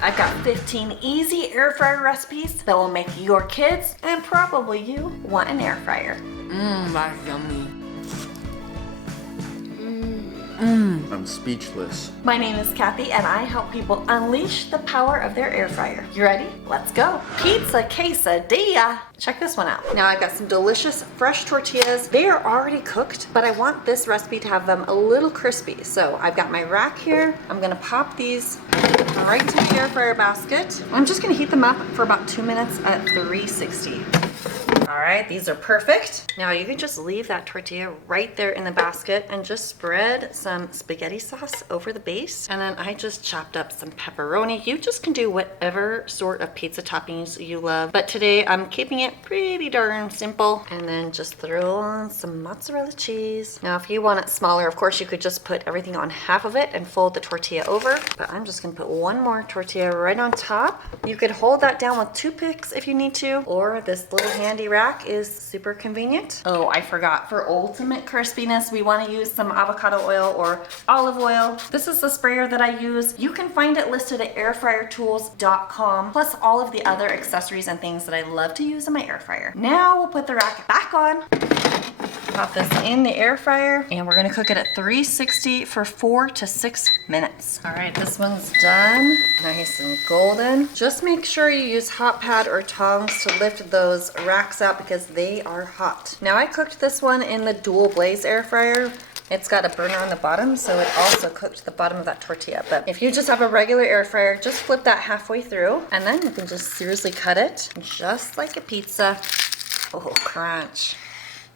I've got 15 easy air fryer recipes that will make your kids and probably you want an air fryer. That's yummy. I'm speechless. My name is Kathy and I help people unleash the power of their air fryer. You ready? Let's go. Pizza quesadilla. Check this one out. Now I've got some delicious fresh tortillas. They are already cooked, but I want this recipe to have them a little crispy. So I've got my rack here. I'm gonna pop these right into the air fryer basket. I'm just gonna heat them up for about 2 minutes at 360. All right, these are perfect. Now you can just leave that tortilla right there in the basket and just spread some spaghetti sauce over the base. And then I just chopped up some pepperoni. You just can do whatever sort of pizza toppings you love. But today I'm keeping it pretty darn simple. And then just throw on some mozzarella cheese. Now if you want it smaller, of course you could just put everything on half of it and fold the tortilla over. But I'm just gonna put one more tortilla right on top. You could hold that down with toothpicks if you need to, or this little handy rack is super convenient. Oh, I forgot. For ultimate crispiness, we want to use some avocado oil or olive oil. This is the sprayer that I use. You can find it listed at airfryertools.com, plus all of the other accessories and things that I love to use in my air fryer. Now we'll put the rack back on. Pop this in the air fryer and we're gonna cook it at 360 for 4 to 6 minutes. All right, this one's done. Nice and golden. Just make sure you use hot pad or tongs to lift those racks out because they are hot. Now I cooked this one in the dual blaze air fryer. It's got a burner on the bottom, so it also cooked the bottom of that tortilla. But if you just have a regular air fryer, just flip that halfway through and then you can just seriously cut it just like a pizza. Oh, crunch.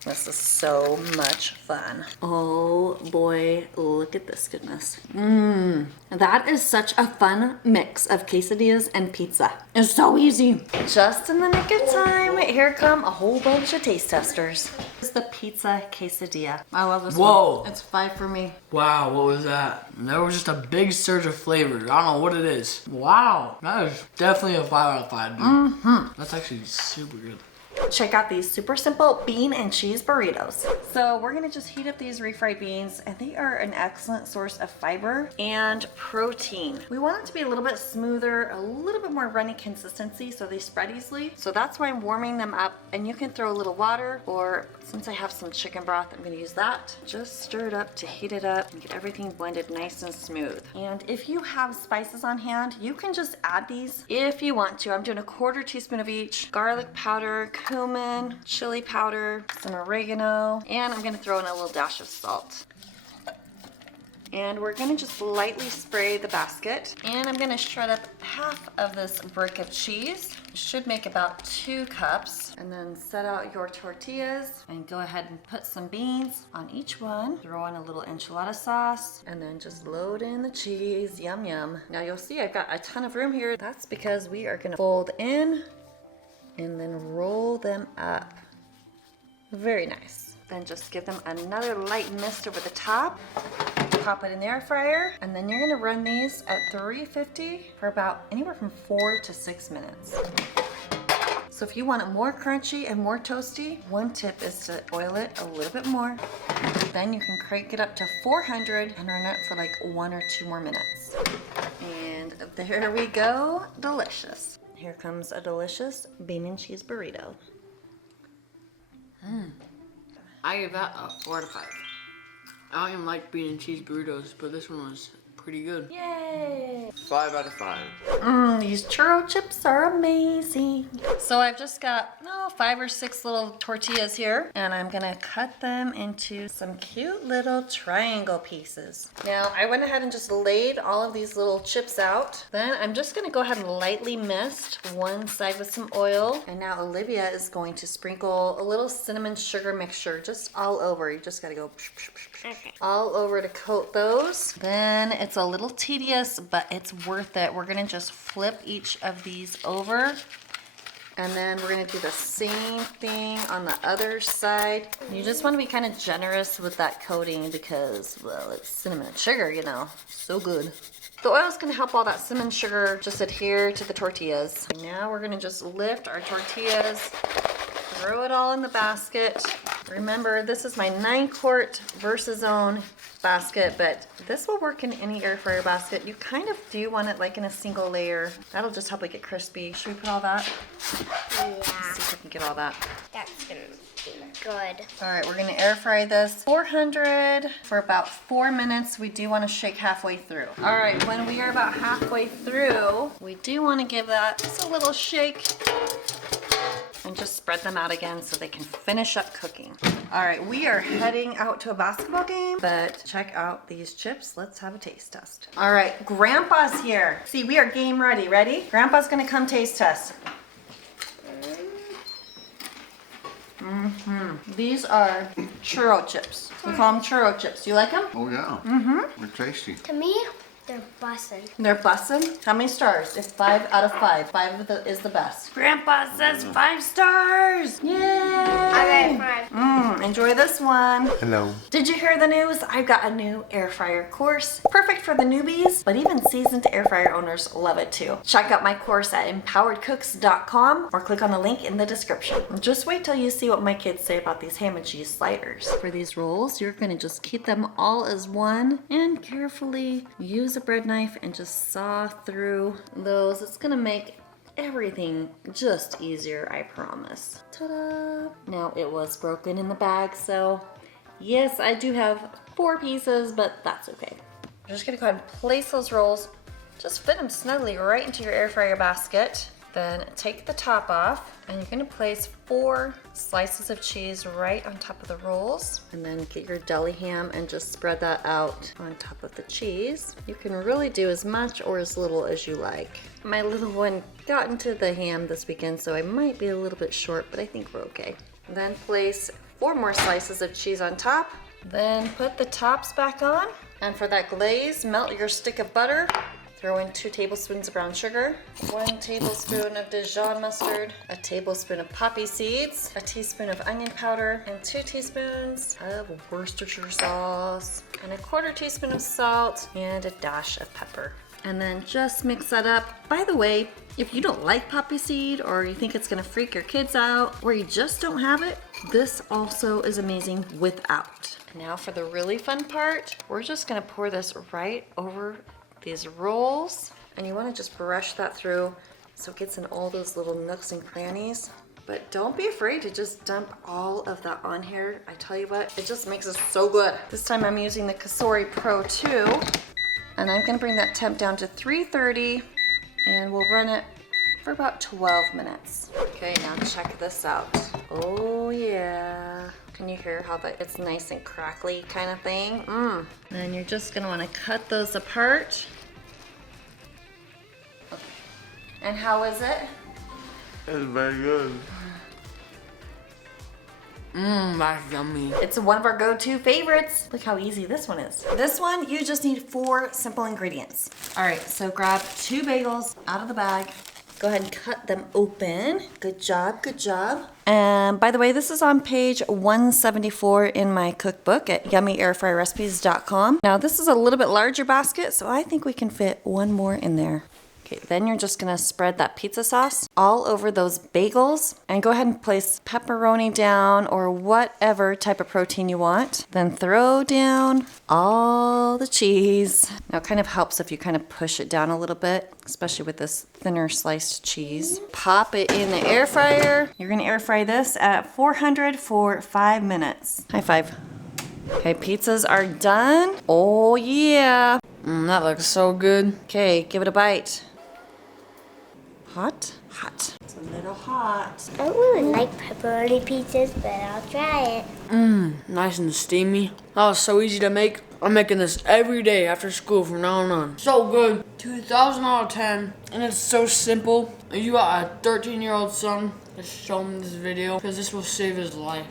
This is so much fun. Oh boy, look at this goodness. That is such a fun mix of quesadillas and pizza. It's so easy. Just in the nick of time, here come a whole bunch of taste testers. This is the pizza quesadilla. I love this one. It's 5 for me. Wow, what was that? There was just a big surge of flavors. I don't know what it is. Wow, that is definitely a 5 out of 5, dude. That's actually super good. Check out these super simple bean and cheese burritos. So we're gonna just heat up these refried beans and they are an excellent source of fiber and protein. We want it to be a little bit smoother, a little bit more runny consistency so they spread easily. So that's why I'm warming them up, and you can throw a little water, or since I have some chicken broth, I'm gonna use that. Just stir it up to heat it up and get everything blended nice and smooth. And if you have spices on hand, you can just add these if you want to. I'm doing a 1/4 teaspoon of each. Garlic powder, cumin, chili powder, some oregano, and I'm gonna throw in a little dash of salt. And we're gonna just lightly spray the basket. And I'm gonna shred up half of this brick of cheese. It should make about 2 cups. And then set out your tortillas and go ahead and put some beans on each one. Throw in a little enchilada sauce and then just load in the cheese. Yum, yum. Now you'll see I've got a ton of room here. That's because we are gonna fold in and then roll them up. Very nice. Then just give them another light mist over the top. Pop it in the air fryer, and then you're gonna run these at 350 for about anywhere from 4 to 6 minutes. So if you want it more crunchy and more toasty, one tip is to oil it a little bit more. Then you can crank it up to 400 and run it for like 1 or 2 more minutes. And there we go, delicious. Here comes a delicious bean and cheese burrito. I give that a 4 out of 5. I don't even like bean and cheese burritos, but this one was pretty good. Yay! 5 out of 5. These churro chips are amazing. So I've just got 5 or 6 little tortillas here, and I'm gonna cut them into some cute little triangle pieces. Now I went ahead and just laid all of these little chips out. Then I'm just gonna go ahead and lightly mist one side with some oil. And now Olivia is going to sprinkle a little cinnamon sugar mixture just all over. You just gotta go all over to coat those. Then it's a little tedious, but it's worth it. We're gonna just flip each of these over, and then we're gonna do the same thing on the other side. You just wanna be kind of generous with that coating because, well, it's cinnamon and sugar, you know, so good. The oil is gonna help all that cinnamon sugar just adhere to the tortillas. Now we're gonna just lift our tortillas, throw it all in the basket, Remember, this is my 9-quart VersaZone basket, but this will work in any air fryer basket. You kind of do want it like in a single layer. That'll just help it get crispy. Should we put all that? Yeah. Let's see if we can get all that. That's gonna be good. All right, we're gonna air fry this 400 for about 4 minutes. We do want to shake halfway through. All right, when we are about halfway through, we do want to give that just a little shake and just spread them out again so they can finish up cooking. All right, we are heading out to a basketball game, but check out these chips. Let's have a taste test. All right, Grandpa's here. See, we are game ready. Ready? Grandpa's gonna come taste test. These are churro chips. We call them churro chips. Do you like them? Oh yeah. They're tasty. To me, they're bussin'. They're bussin'. How many stars? It's 5 out of 5. 5 is the best. Grandpa says 5 stars. Yay! I got 5. Enjoy this one. Hello. Did you hear the news? I've got a new air fryer course. Perfect for the newbies, but even seasoned air fryer owners love it too. Check out my course at empoweredcooks.com or click on the link in the description. Just wait till you see what my kids say about these ham and cheese sliders. For these rolls, you're gonna just keep them all as one and carefully use a bread knife and just saw through those. It's gonna make everything just easier, I promise. Ta-da! Now it was broken in the bag, so yes, I do have 4 pieces, but that's okay. I'm just gonna go ahead and place those rolls, just fit them snugly right into your air fryer basket. Then take the top off and you're gonna place 4 slices of cheese right on top of the rolls. And then get your deli ham and just spread that out on top of the cheese. You can really do as much or as little as you like. My little one got into the ham this weekend, so I might be a little bit short, but I think we're okay. Then place 4 more slices of cheese on top. Then put the tops back on. And for that glaze, melt your stick of butter. Throw in 2 tablespoons of brown sugar, 1 tablespoon of Dijon mustard, a tablespoon of poppy seeds, a teaspoon of onion powder, and 2 teaspoons of Worcestershire sauce, and a 1/4 teaspoon of salt, and a dash of pepper. And then just mix that up. By the way, if you don't like poppy seed or you think it's gonna freak your kids out or you just don't have it, this also is amazing without. Now for the really fun part, we're just gonna pour this right over these rolls, and you want to just brush that through so it gets in all those little nooks and crannies. But don't be afraid to just dump all of that on here. I tell you what, it just makes it so good. This time I'm using the Kasori Pro 2, and I'm gonna bring that temp down to 330, and we'll run it for about 12 minutes. Okay, now check this out. Oh yeah. Can you hear how it's nice and crackly kind of thing? Then you're just gonna wanna cut those apart. Okay. And how is it? It's very good. That's yummy. It's one of our go-to favorites. Look how easy this one is. This one, you just need 4 simple ingredients. All right, so grab 2 bagels out of the bag. Go ahead and cut them open. Good job, good job. And by the way, this is on page 174 in my cookbook at yummyairfryrecipes.com. Now this is a little bit larger basket, so I think we can fit 1 more in there. Okay, then you're just gonna spread that pizza sauce all over those bagels and go ahead and place pepperoni down or whatever type of protein you want. Then throw down all the cheese. Now it kind of helps if you kind of push it down a little bit, especially with this thinner sliced cheese. Pop it in the air fryer. You're gonna air fry this at 400 for 5 minutes. High five. Okay, pizzas are done. Oh yeah. That looks so good. Okay, give it a bite. Hot? Hot. It's a little hot. I don't really like pepperoni pizzas, but I'll try it. Nice and steamy. That was so easy to make. I'm making this every day after school from now on. So good. 2,000 out of 10. And it's so simple. If you got a 13-year-old son, just show him this video because this will save his life.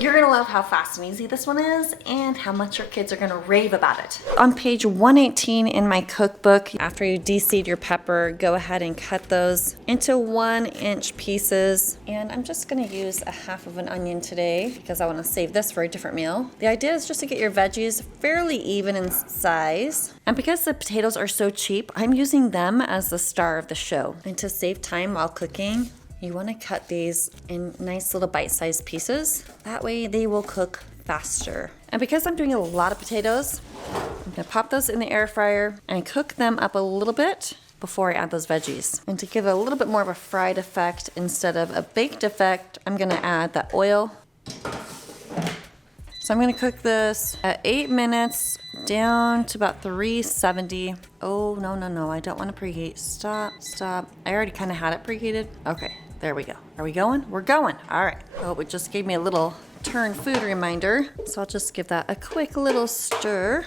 You're gonna love how fast and easy this one is and how much your kids are gonna rave about it. On page 118 in my cookbook, after you de-seed your pepper, go ahead and cut those into 1-inch pieces. And I'm just gonna use a half of an onion today because I wanna save this for a different meal. The idea is just to get your veggies fairly even in size. And because the potatoes are so cheap, I'm using them as the star of the show. And to save time while cooking, you want to cut these in nice little bite-sized pieces. That way they will cook faster. And because I'm doing a lot of potatoes, I'm gonna pop those in the air fryer and cook them up a little bit before I add those veggies. And to give it a little bit more of a fried effect instead of a baked effect, I'm gonna add that oil. So I'm gonna cook this at 8 minutes down to about 370. Oh, no, I don't wanna preheat. Stop. I already kinda had it preheated. Okay, there we go. Are we going? We're going. All right. Oh, it just gave me a little turn food reminder. So I'll just give that a quick little stir.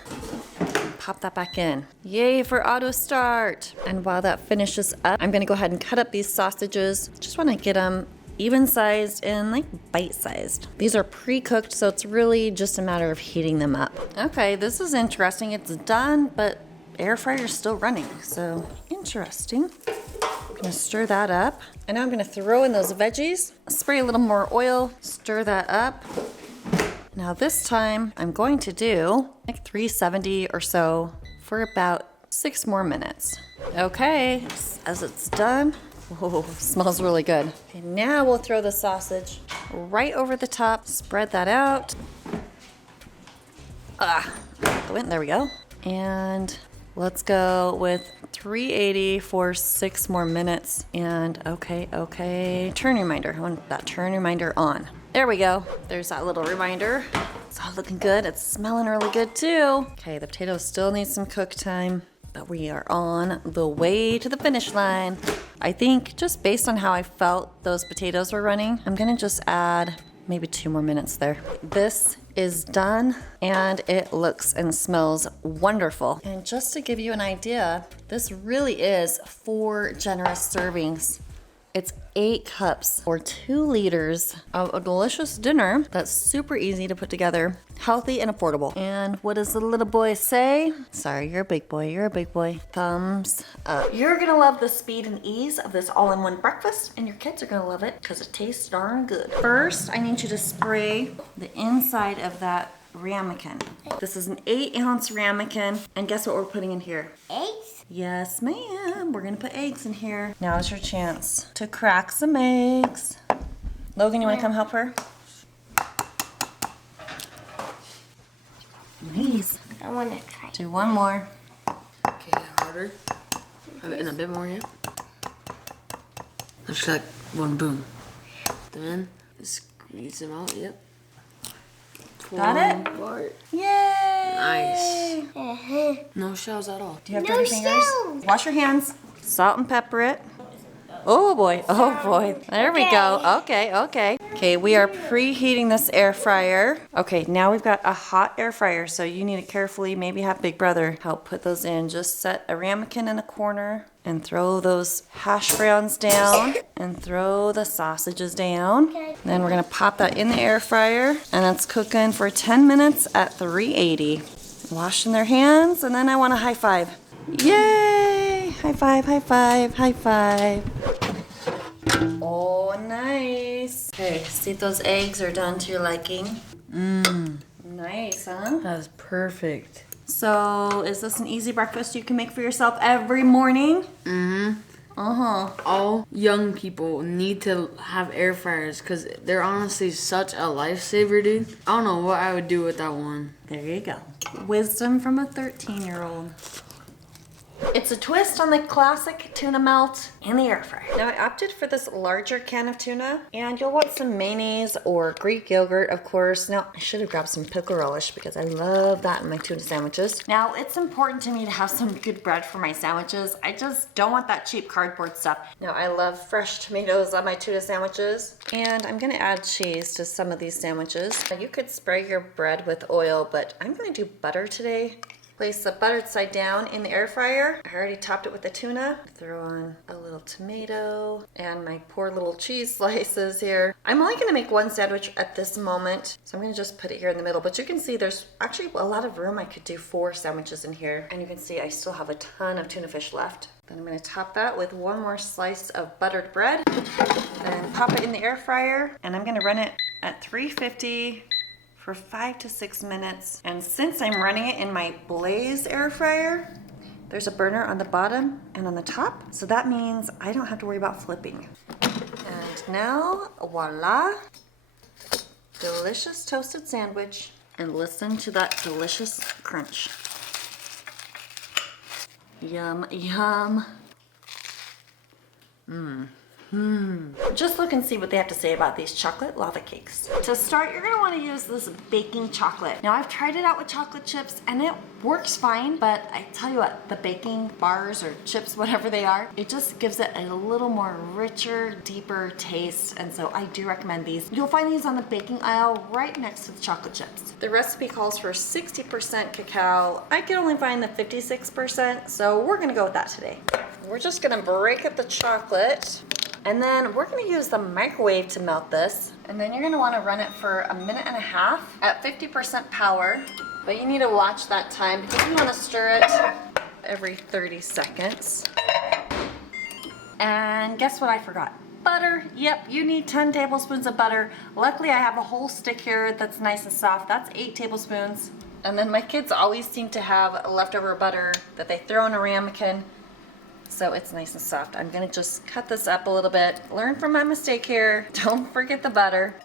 Pop that back in. Yay for auto start. And while that finishes up, I'm gonna go ahead and cut up these sausages. Just wanna get them even sized and like bite sized. These are pre-cooked, so it's really just a matter of heating them up. Okay, this is interesting. It's done, but air fryer's still running, so interesting. I'm gonna stir that up. And now I'm gonna throw in those veggies, spray a little more oil, stir that up. Now this time I'm going to do like 370 or so for about 6 more minutes. Okay, as it's done, oh, smells really good. Okay, now we'll throw the sausage right over the top, spread that out. There we go. And let's go with 380 for 6 more minutes. And okay, turn reminder. I want that turn reminder on. There we go. There's that little reminder. It's all looking good. It's smelling really good too. Okay, the potatoes still need some cook time, but we are on the way to the finish line. I think just based on how I felt those potatoes were running, I'm gonna just add maybe 2 more minutes there. This is done and it looks and smells wonderful. And just to give you an idea, this really is 4 generous servings. It's 8 cups or 2 liters of a delicious dinner that's super easy to put together, healthy and affordable. And what does the little boy say? Sorry, you're a big boy, Thumbs up. You're gonna love the speed and ease of this all-in-one breakfast, and your kids are gonna love it because it tastes darn good. First, I need you to spray the inside of that ramekin. This is an 8-ounce ramekin, and guess what we're putting in here? Eggs? Yes, ma'am. We're gonna put eggs in here. Now's your chance to crack some eggs. Logan, you wanna come help her? Please. I want to try. Do one more. Okay, harder. Have it in a bit more yet. Just like one boom. Then squeeze them out. Yep. Got it? Part. Yay! Nice. No shells at all. Do you have No dirty fingers? shells. Wash your hands. Salt and pepper it. Oh boy. There we go. Okay. Okay, we are preheating this air fryer. Okay, now we've got a hot air fryer, so you need to carefully maybe have Big Brother help put those in. Just set a ramekin in a corner and throw those hash browns down and throw the sausages down. Okay. Then we're gonna pop that in the air fryer and that's cooking for 10 minutes at 380. Washing their hands, and then I want a high five. Yay! High five. Oh, nice. Okay, see if those eggs are done to your liking. Nice, huh? That's perfect. So, is this an easy breakfast you can make for yourself every morning? All young people need to have air fryers because they're honestly such a lifesaver, dude. I don't know what I would do with that one. There you go. Wisdom from a 13-year-old. It's a twist on the classic tuna melt in the air fryer. Now I opted for this larger can of tuna, and you'll want some mayonnaise or Greek yogurt, of course. Now I should have grabbed some pickle relish because I love that in my tuna sandwiches. Now it's important to me to have some good bread for my sandwiches. I just don't want that cheap cardboard stuff. Now I love fresh tomatoes on my tuna sandwiches, and I'm gonna add cheese to some of these sandwiches. Now, you could spray your bread with oil, but I'm gonna do butter today. Place the buttered side down in the air fryer. I already topped it with the tuna. Throw on a little tomato and my poor little cheese slices here. I'm only gonna make 1 sandwich at this moment, so I'm gonna just put it here in the middle. But you can see there's actually a lot of room. I could do 4 sandwiches in here. And you can see I still have a ton of tuna fish left. Then I'm gonna top that with 1 more slice of buttered bread. Then pop it in the air fryer, and I'm gonna run it at 350 for 5 to 6 minutes. And since I'm running it in my Blaze air fryer, there's a burner on the bottom and on the top. So that means I don't have to worry about flipping. And And now, voila, delicious toasted sandwich. And listen to that delicious crunch. Yum, yum. Just look and see what they have to say about these chocolate lava cakes. To start, you're gonna wanna use this baking chocolate. Now I've tried it out with chocolate chips and it works fine, but I tell you what, the baking bars or chips, whatever they are, it just gives it a little more richer, deeper taste. And so I do recommend these. You'll find these on the baking aisle right next to the chocolate chips. The recipe calls for 60% cacao. I can only find the 56%, so we're gonna go with that today. We're just gonna break up the chocolate. And then we're gonna use the microwave to melt this. And then you're gonna wanna run it for 1.5 minutes at 50% power. But you need to watch that time because you wanna stir it every 30 seconds. And guess what I forgot? Butter. Yep, you need 10 tablespoons of butter. Luckily I have a whole stick here that's nice and soft. That's 8 tablespoons. And then my kids always seem to have leftover butter that they throw in a ramekin. So it's nice and soft. I'm gonna just cut this up a little bit. Learn from my mistake here. Don't forget the butter.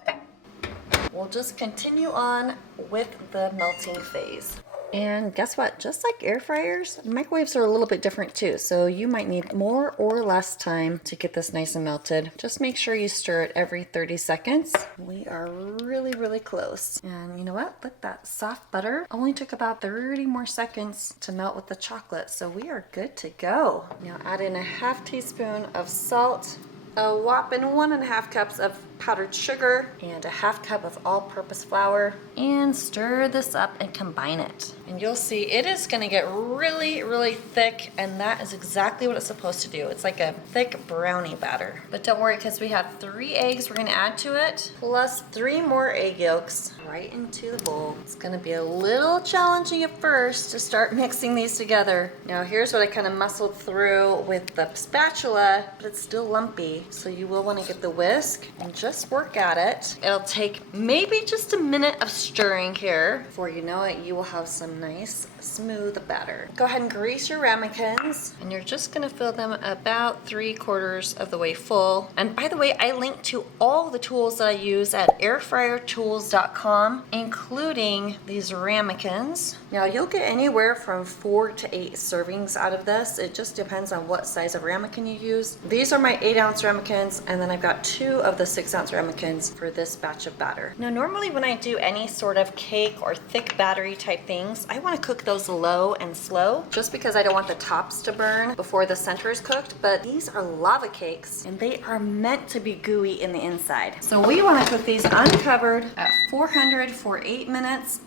We'll just continue on with the melting phase. And guess what? Just like air fryers, microwaves are a little bit different too. So you might need more or less time to get this nice and melted. Just make sure you stir it every 30 seconds. We are really, really close. And you know what? Look, that soft butter only took about 30 more seconds to melt with the chocolate. So we are good to go. Now add in a 1/2 teaspoon of salt, a whopping 1.5 cups of powdered sugar, and a 1/2 cup of all-purpose flour, and stir this up and combine it. And you'll see it is gonna get really, really thick, and that is exactly what it's supposed to do. It's like a thick brownie batter. But don't worry, because we have 3 eggs we're gonna add to it, plus 3 more egg yolks right into the bowl. It's gonna be a little challenging at first to start mixing these together. Now here's what I kind of muscled through with the spatula, but it's still lumpy, so you will wanna get the whisk and just work at it. It'll take maybe just a minute of stirring here. Before you know it, you will have some nice smooth batter. Go ahead and grease your ramekins, and you're just gonna fill them about 3/4 of the way full. And by the way, I link to all the tools that I use at airfryertools.com, including these ramekins. Now you'll get anywhere from 4 to 8 servings out of this. It just depends on what size of ramekin you use. These are my 8-ounce ramekins, and then I've got 2 of the 6-ounce ramekins for this batch of batter. Now normally when I do any sort of cake or thick battery type things, I want to cook those low and slow just because I don't want the tops to burn before the center is cooked. But these are lava cakes and they are meant to be gooey in the inside. So we want to cook these uncovered at 400 for 8 minutes.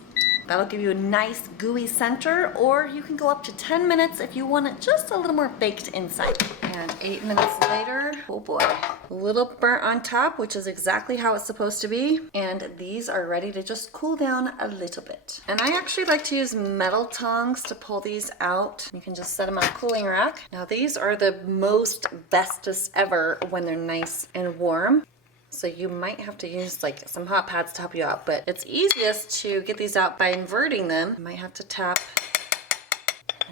That'll give you a nice gooey center, or you can go up to 10 minutes if you want it just a little more baked inside. And 8 minutes later, oh boy, a little burnt on top, which is exactly how it's supposed to be. And these are ready to just cool down a little bit. And I actually like to use metal tongs to pull these out. You can just set them on a cooling rack. Now these are the most bestest ever when they're nice and warm. So you might have to use like some hot pads to help you out, but it's easiest to get these out by inverting them. You might have to tap.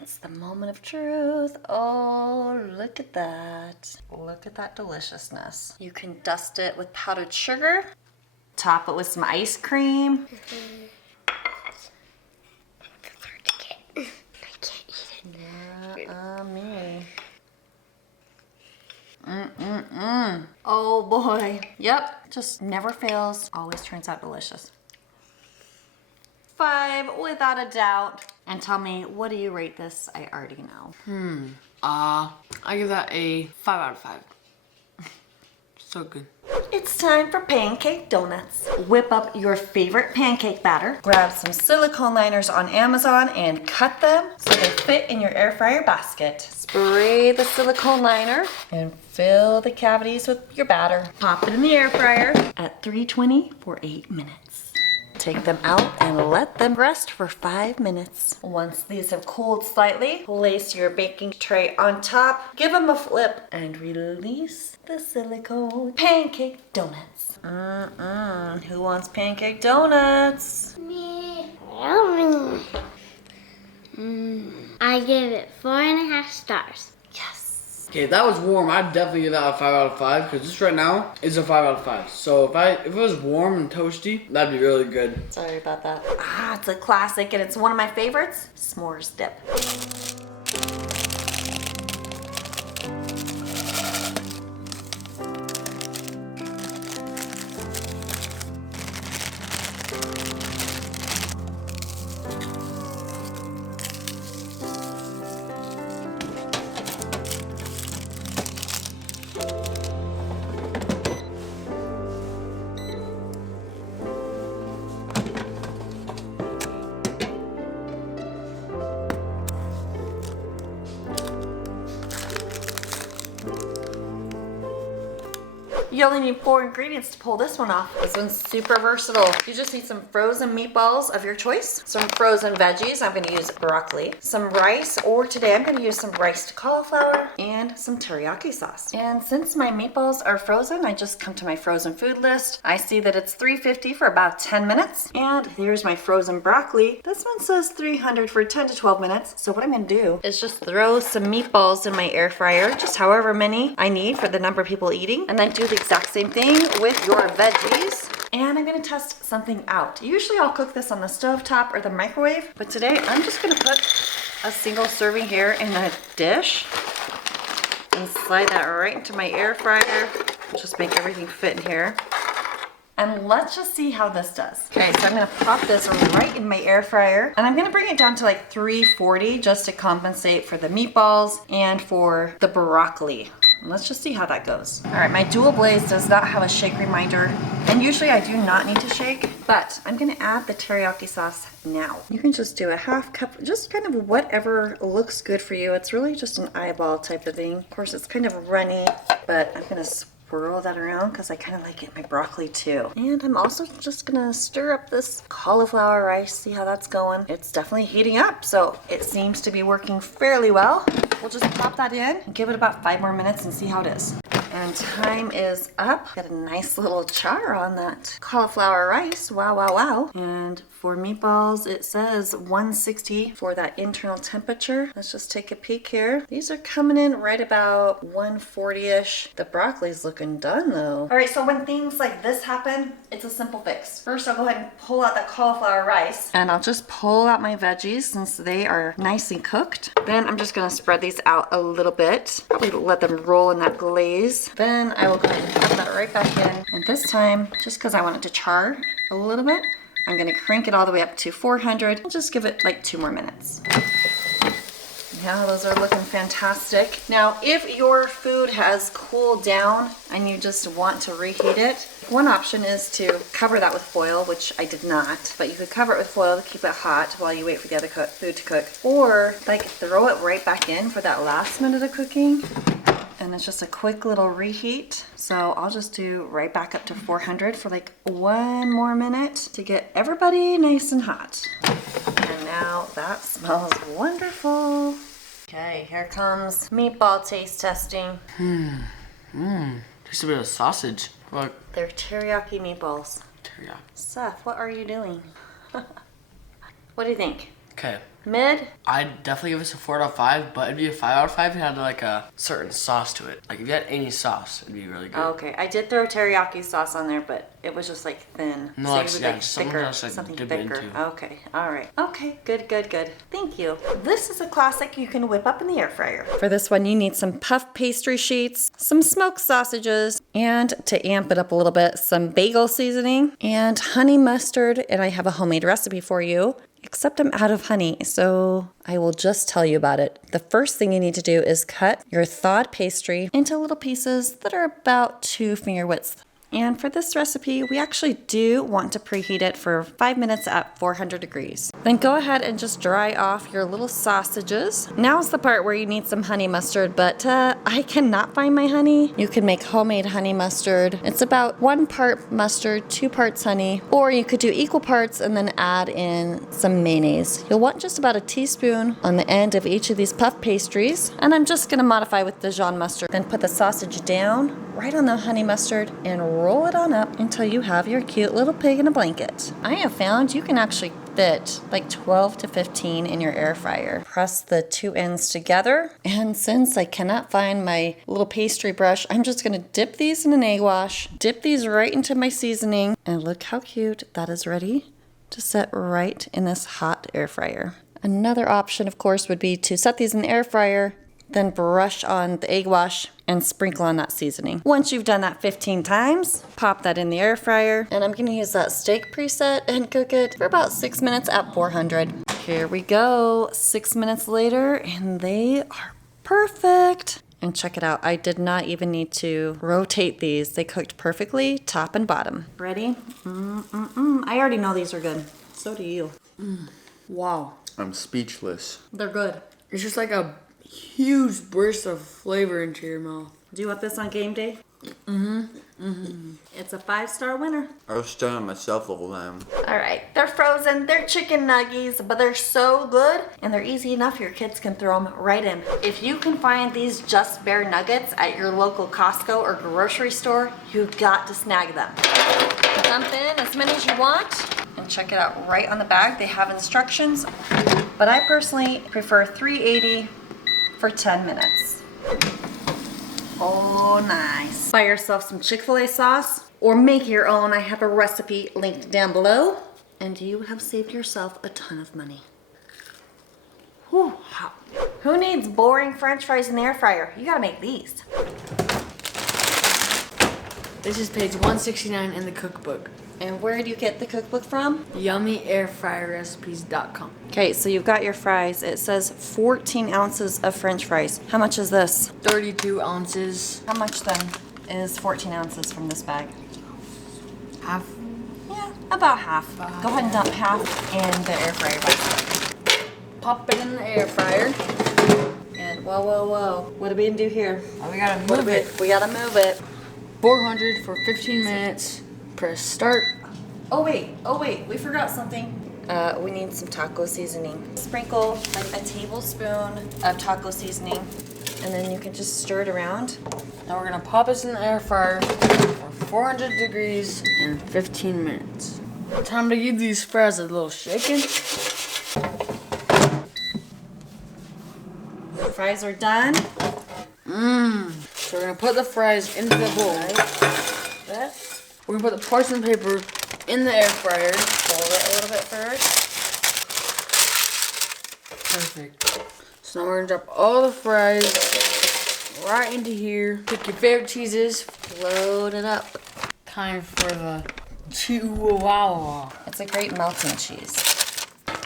It's the moment of truth. Oh, look at that. Look at that deliciousness. You can dust it with powdered sugar, top it with some ice cream. I can't eat it. Me. Oh boy. Yep, just never fails. Always turns out delicious. 5 without a doubt. And tell me, what do you rate this? I already know. I give that a 5 out of 5. So good. It's time for pancake donuts. Whip up your favorite pancake batter, grab some silicone liners on Amazon and cut them so they fit in your air fryer basket. Spray the silicone liner and fill the cavities with your batter. Pop it in the air fryer at 320 for 8 minutes. Take them out and let them rest for 5 minutes. Once these have cooled slightly, place your baking tray on top, give them a flip, and release the silicone. Pancake donuts. Who wants pancake donuts? Me. I give it 4.5 stars. Yes. Okay, if that was warm, I'd definitely give that a 5 out of 5 because this right now is a 5 out of 5. So if it was warm and toasty, that'd be really good. Sorry about that. Ah, it's a classic and it's one of my favorites. S'mores dip. You only need 4 ingredients to pull this one off. This one's super versatile. You just need some frozen meatballs of your choice, some frozen veggies. I'm gonna use broccoli, some rice, or today I'm gonna use some riced cauliflower, and some teriyaki sauce. And since my meatballs are frozen, I just come to my frozen food list. I see that it's $350 for about 10 minutes. And here's my frozen broccoli. This one says 300 for 10 to 12 minutes. So what I'm gonna do is just throw some meatballs in my air fryer, just however many I need for the number of people eating, and then do the exact same thing with your veggies. And I'm gonna test something out. Usually I'll cook this on the stovetop or the microwave, but today I'm just gonna put a single serving here in a dish and slide that right into my air fryer. Just make everything fit in here. And let's just see how this does. Okay, so I'm gonna pop this right in my air fryer, and I'm gonna bring it down to like 340 just to compensate for the meatballs and for the broccoli. Let's just see how that goes. All right, my dual blaze does not have a shake reminder, and usually I do not need to shake, but I'm gonna add the teriyaki sauce now. You can just do a half cup, just kind of whatever looks good for you. It's really just an eyeball type of thing. Of course, it's kind of runny, but I'm gonna swirl that around because I kind of like it in my broccoli too. And I'm also just gonna stir up this cauliflower rice, see how that's going. It's definitely heating up, so it seems to be working fairly well. We'll just pop that in and give it about 5 more minutes and see how it is. And time is up. Got a nice little char on that cauliflower rice. Wow, wow, wow. And for meatballs, it says 160 for that internal temperature. Let's just take a peek here. These are coming in right about 140-ish. The broccoli's looking done though. All right, so when things like this happen, it's a simple fix. First, I'll go ahead and pull out that cauliflower rice, and I'll just pull out my veggies since they are nicely cooked. Then I'm just gonna spread these out a little bit. Probably let them roll in that glaze. Then I will go ahead and put that right back in. And this time, just because I want it to char a little bit, I'm gonna crank it all the way up to 400. I'll just give it like 2 more minutes. Yeah, those are looking fantastic. Now, if your food has cooled down and you just want to reheat it, one option is to cover that with foil, which I did not, but you could cover it with foil to keep it hot while you wait for the other food to cook. Or like throw it right back in for that last minute of cooking. And it's just a quick little reheat. So I'll just do right back up to 400 for like 1 more minute to get everybody nice and hot. And now that smells wonderful. Okay, here comes meatball taste testing. Just a bit of sausage. Look. They're teriyaki meatballs. Teriyaki. Seth, what are you doing? What do you think? Okay. Mid? I'd definitely give this a 4 out of 5, but it'd be a 5 out of 5 if it had like a certain sauce to it. Like if you had any sauce, it'd be really good. Okay, I did throw teriyaki sauce on there, but it was just like thin. No, so like, you would yeah, like something thicker, else, like, something dip thicker. into. Okay, all right. Okay, good, good, good. Thank you. This is a classic you can whip up in the air fryer. For this one, you need some puff pastry sheets, some smoked sausages, and to amp it up a little bit, some bagel seasoning and honey mustard. And I have a homemade recipe for you. Except I'm out of honey, so I will just tell you about it. The first thing you need to do is cut your thawed pastry into little pieces that are about 2 finger widths. And for this recipe, we actually do want to preheat it for 5 minutes at 400 degrees. Then go ahead and just dry off your little sausages. Now's the part where you need some honey mustard, but I cannot find my honey. You can make homemade honey mustard. It's about 1 part mustard, 2 parts honey, or you could do equal parts and then add in some mayonnaise. You'll want just about a teaspoon on the end of each of these puff pastries, and I'm just gonna modify with Dijon mustard. Then put the sausage down right on the honey mustard and roll it on up until you have your cute little pig in a blanket. I have found you can actually fit like 12 to 15 in your air fryer. Press the two ends together. And since I cannot find my little pastry brush, I'm just gonna dip these in an egg wash, dip these right into my seasoning, and look how cute that is ready to set right in this hot air fryer. Another option, of course, would be to set these in the air fryer, then brush on the egg wash and sprinkle on that seasoning. Once you've done that 15 times, pop that in the air fryer, and I'm gonna use that steak preset and cook it for about 6 minutes at 400. Here we go, 6 minutes later, and they are perfect. And check it out, I did not even need to rotate these. They cooked perfectly, top and bottom. Ready? I already know these are good. So do you. Wow. I'm speechless. They're good. It's just like a huge burst of flavor into your mouth. Do you want this on game day? It's a 5-star winner. I was staring at myself the whole time. All right, they're frozen, they're chicken nuggies, but they're so good and they're easy enough your kids can throw them right in. If you can find these Just Bare nuggets at your local Costco or grocery store, you've got to snag them. Dump in as many as you want and check it out right on the bag. They have instructions, but I personally prefer 380 for 10 minutes. Oh, nice. Buy yourself some Chick-fil-A sauce or make your own. I have a recipe linked down below. And you have saved yourself a ton of money. Whew. Who needs boring French fries in the air fryer? You gotta make these. This is page 169 in the cookbook. And where do you get the cookbook from? YummyAirFryerRecipes.com. Okay, so you've got your fries. It says 14 ounces of French fries. How much is this? 32 ounces. How much then is 14 ounces from this bag? Half. Yeah, about half. Go ahead and dump half in the air fryer by itself. Pop it in the air fryer. And whoa. What do we do here? Oh, we gotta move it. We gotta move it. 400 for 15 minutes. Press start. Oh wait, we forgot something. We need some taco seasoning. Sprinkle like a tablespoon of taco seasoning, and then you can just stir it around. Now we're gonna pop this in the air fryer for 400 degrees in 15 minutes. Time to give these fries a little shaking. Fries are done. So we're gonna put the fries into the bowl. We're gonna put the parchment paper in the air fryer. Fold it a little bit first. Perfect. So now we're gonna drop all the fries right into here. Pick your favorite cheeses. Load it up. Time for the Chihuahua. It's a great melting cheese.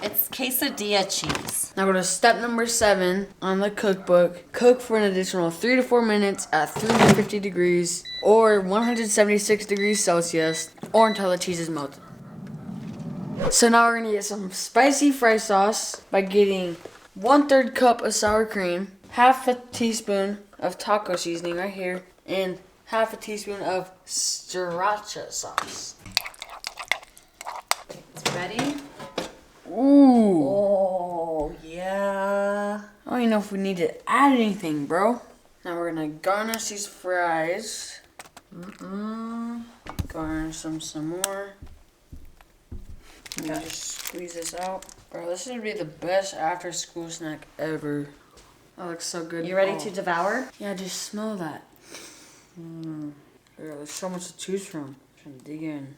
It's quesadilla cheese. Now go to step number 7 on the cookbook. Cook for an additional 3 to 4 minutes at 350 degrees or 176 degrees Celsius or until the cheese is melted. So now we're gonna get some spicy fry sauce by getting 1/3 cup of sour cream, half a teaspoon of taco seasoning right here, and half a teaspoon of sriracha sauce. It's ready. Ooh. Oh, yeah. I don't even know if we need to add anything, bro. Now we're gonna garnish these fries. Garnish them some more. And just squeeze this out. Bro, this would be the best after school snack ever. That looks so good. You ready to devour? Yeah, just smell that. There's so much to choose from. Trying to dig in.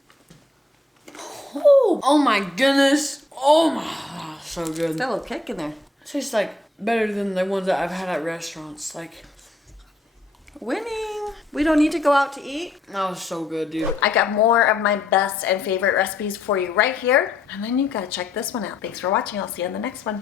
Oh my goodness. Oh my, so good. Got a little kick in there. It tastes like better than the ones that I've had at restaurants. Like, Winning. We don't need to go out to eat. that was so good, dude. I got more of my best and favorite recipes for you right here. And then you gotta check this one out. Thanks for watching. I'll see you on the next one.